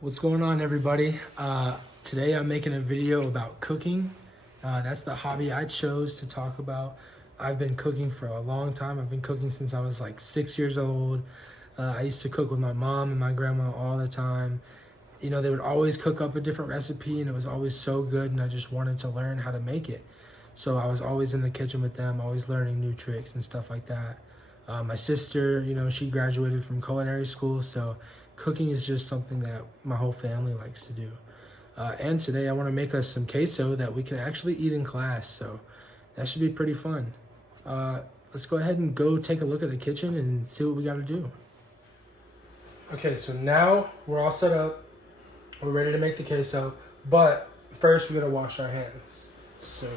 What's going on, everybody? Today I'm making a video about cooking. That's the hobby I chose to talk about. I've been cooking for a long time. I've been cooking since I was like 6 years old. I used to cook with my mom and my grandma all the time. You know, they would always cook up a different recipe and it was always so good, and I just wanted to learn how to make it. So I was always in the kitchen with them, always learning new tricks and stuff like that. My sister, she graduated from culinary school, so cooking is just something that my whole family likes to do. And today I want to make us some queso that we can actually eat in class, so that should be pretty fun. Let's go ahead and go take a look at the kitchen and see what we got to do. Okay, so now we're all set up. We're ready to make the queso, but first we gotta wash our hands. So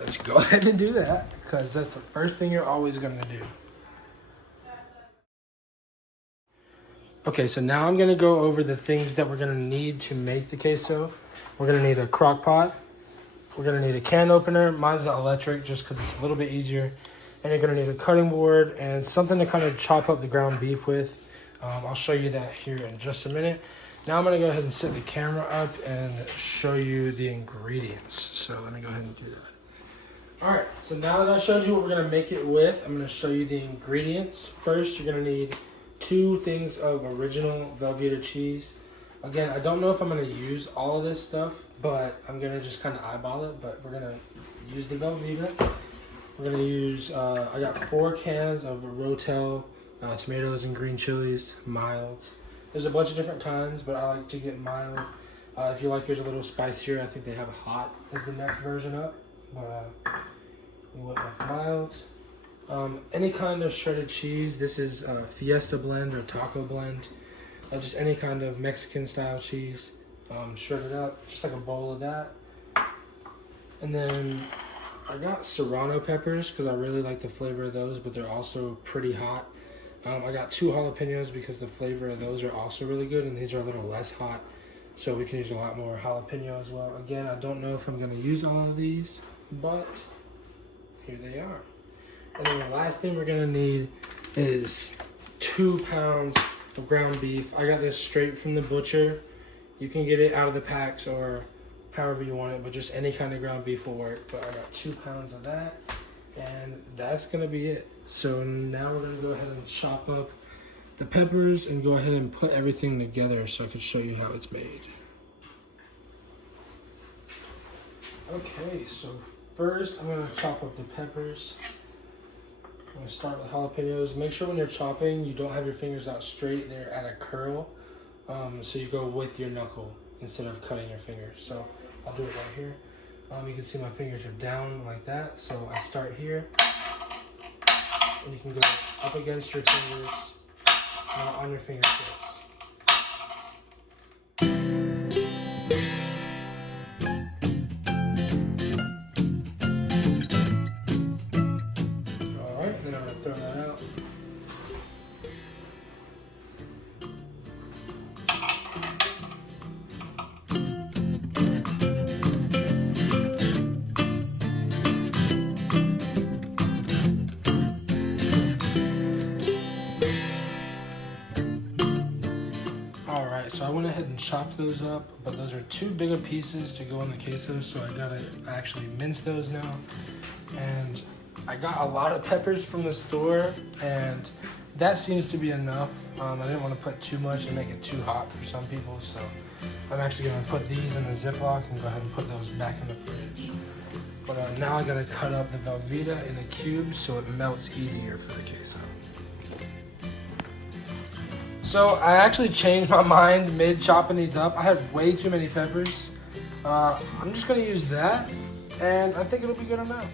let's go ahead and do that, because that's the first thing you're always gonna do. Okay, so now I'm gonna go over the things that we're gonna need to make the queso. We're gonna need a crock pot. We're gonna need a can opener. Mine's not electric just because it's a little bit easier. And you're gonna need a cutting board and something to kind of chop up the ground beef with. I'll show you that here in just a minute. Now I'm gonna go ahead and set the camera up and show you the ingredients. So let me go ahead and do that. All right, so now that I showed you what we're gonna make it with, I'm gonna show you the ingredients. First, you're gonna need 2 things of original Velveeta cheese. Again, I don't know if I'm gonna use all of this stuff, but I'm gonna just kind of eyeball it, but we're gonna use the Velveeta. We're gonna use, I got 4 cans of Rotel tomatoes and green chilies, mild. There's a bunch of different kinds, but I like to get mild. If you like yours a little spicier, I think they have hot as the next version up, but we went with mild. Any kind of shredded cheese. This is Fiesta blend or taco blend. Just any kind of Mexican style cheese. Shredded up, just like a bowl of that. And then I got serrano peppers because I really like the flavor of those, but they're also pretty hot. I got 2 jalapenos because the flavor of those are also really good, and these are a little less hot, so we can use a lot more jalapeno as well. Again, I don't know if I'm going to use all of these, but here they are. And then the last thing we're going to need is 2 pounds of ground beef. I got this straight from the butcher. You can get it out of the packs or however you want it, but just any kind of ground beef will work. But I got 2 pounds of that, and that's going to be it. So now we're going to go ahead and chop up the peppers and go ahead and put everything together so I can show you how it's made. Okay, so first I'm going to chop up the peppers. I'm going to start with jalapenos. Make sure when you're chopping, you don't have your fingers out straight. They're at a curl. So you go with your knuckle instead of cutting your fingers. So I'll do it right here. You can see my fingers are down like that. So I start here. And you can go up against your fingers, on your fingertips. Alright, then I'm going to throw that out. Alright, so I went ahead and chopped those up, but those are too big of pieces to go in the queso, so I gotta actually mince those now. And I got a lot of peppers from the store, and that seems to be enough. I didn't want to put too much and make it too hot for some people, so I'm actually gonna put these in the Ziploc and go ahead and put those back in the fridge. But now I gotta cut up the Velveeta in the cubes so it melts easier for the queso. So I actually changed my mind mid chopping these up. I had way too many peppers. I'm just gonna use that, and I think it'll be good enough.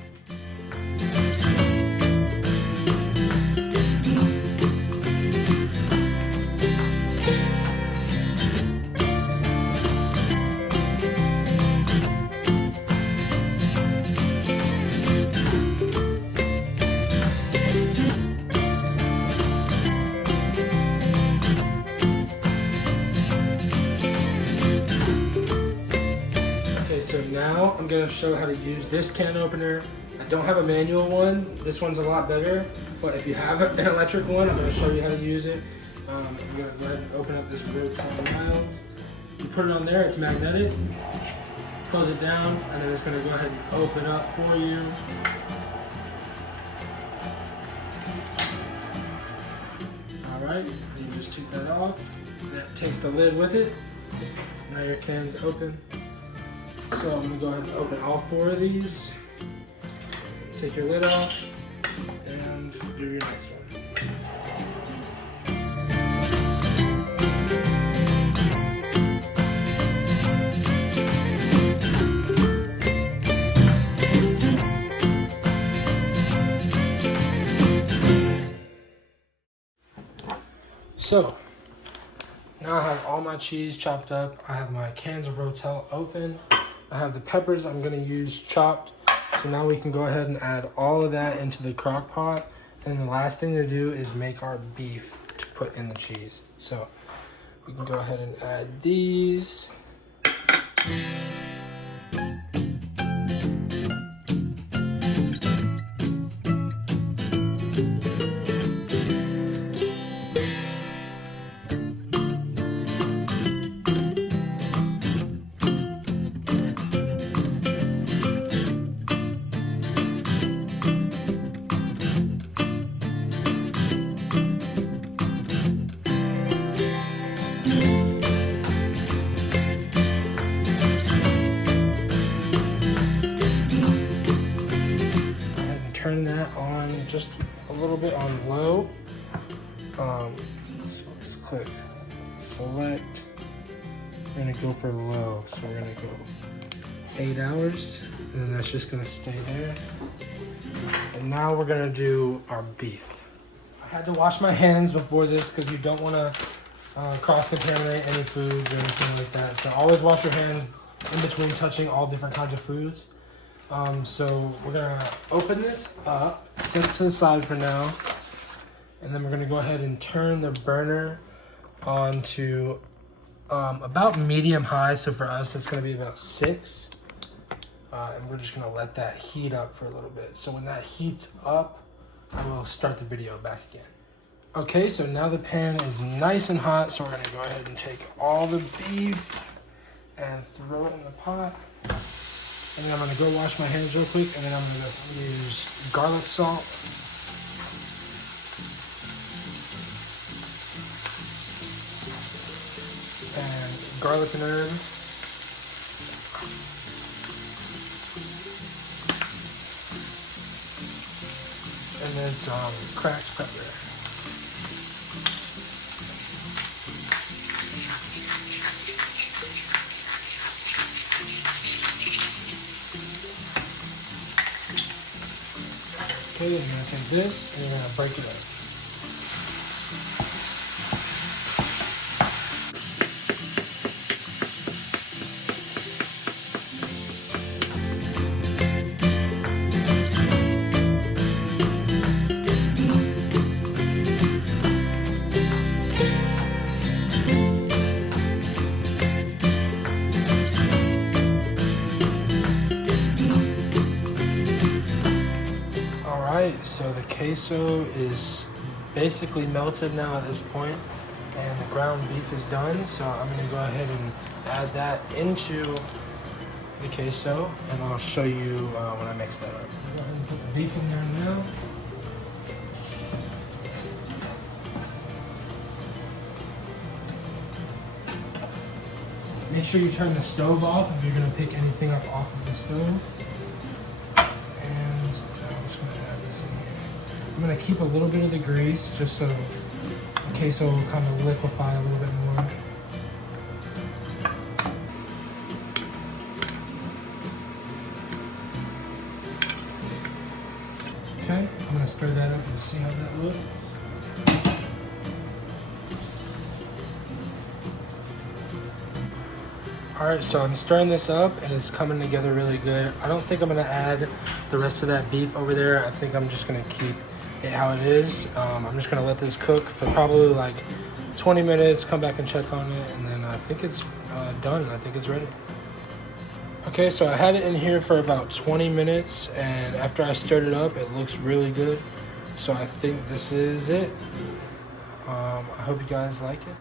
So now I'm going to show how to use this can opener. I don't have a manual one. This one's a lot better, but if you have an electric one, I'm going to show you how to use it. I'm going to go ahead and open up this Rotel Mild. put it on there, it's magnetic. Close it down, and then it's gonna go ahead and open up for you. All right, you just take that off. That takes the lid with it. Now your can's open. So I'm gonna go ahead and open all 4 of these. Take your lid off and do your next one. So now I have all my cheese chopped up. I have my cans of Rotel open. I have the peppers I'm gonna use chopped. So now we can go ahead and add all of that into the crock pot. And the last thing to do is make our beef to put in the cheese. So we can go ahead and add these. Turn that on just a little bit on low. So let's click select. We're gonna go for low. So we're gonna go 8 hours, and then that's just gonna stay there. And now we're gonna do our beef. I had to wash my hands before this because you don't want to cross-contaminate any foods or anything like that. So always wash your hands in between touching all different kinds of foods. So we're gonna open this up, set it to the side for now, and then we're gonna go ahead and turn the burner on to about medium high. So for us, that's gonna be about 6. And we're just gonna let that heat up for a little bit. So when that heats up, I will start the video back again. Okay, so now the pan is nice and hot, so we're gonna go ahead and take all the beef and throw it in the pot. And then I'm gonna go wash my hands real quick, and then I'm gonna use garlic salt. And garlic and herb. And then some cracked pepper. Okay, you're gonna take this and you're gonna break it up. So the queso is basically melted now at this point, and the ground beef is done. So I'm gonna go ahead and add that into the queso, and I'll show you when I mix that up. Go ahead and put the beef in there now. Make sure you turn the stove off if you're gonna pick anything up off of the stove. I'm gonna keep a little bit of the grease just so the queso will kind of liquefy a little bit more. Okay, I'm gonna stir that up and see how that looks. Alright, so I'm stirring this up and it's coming together really good. I don't think I'm gonna add the rest of that beef over there. I think I'm just gonna keep it how it is. I'm just gonna let this cook for probably like 20 minutes, come back and check on it, and then I think it's done. I think it's ready. Okay, so I had it in here for about 20 minutes, and after I stirred it up, it looks really good. So I think this is it. I hope you guys like it.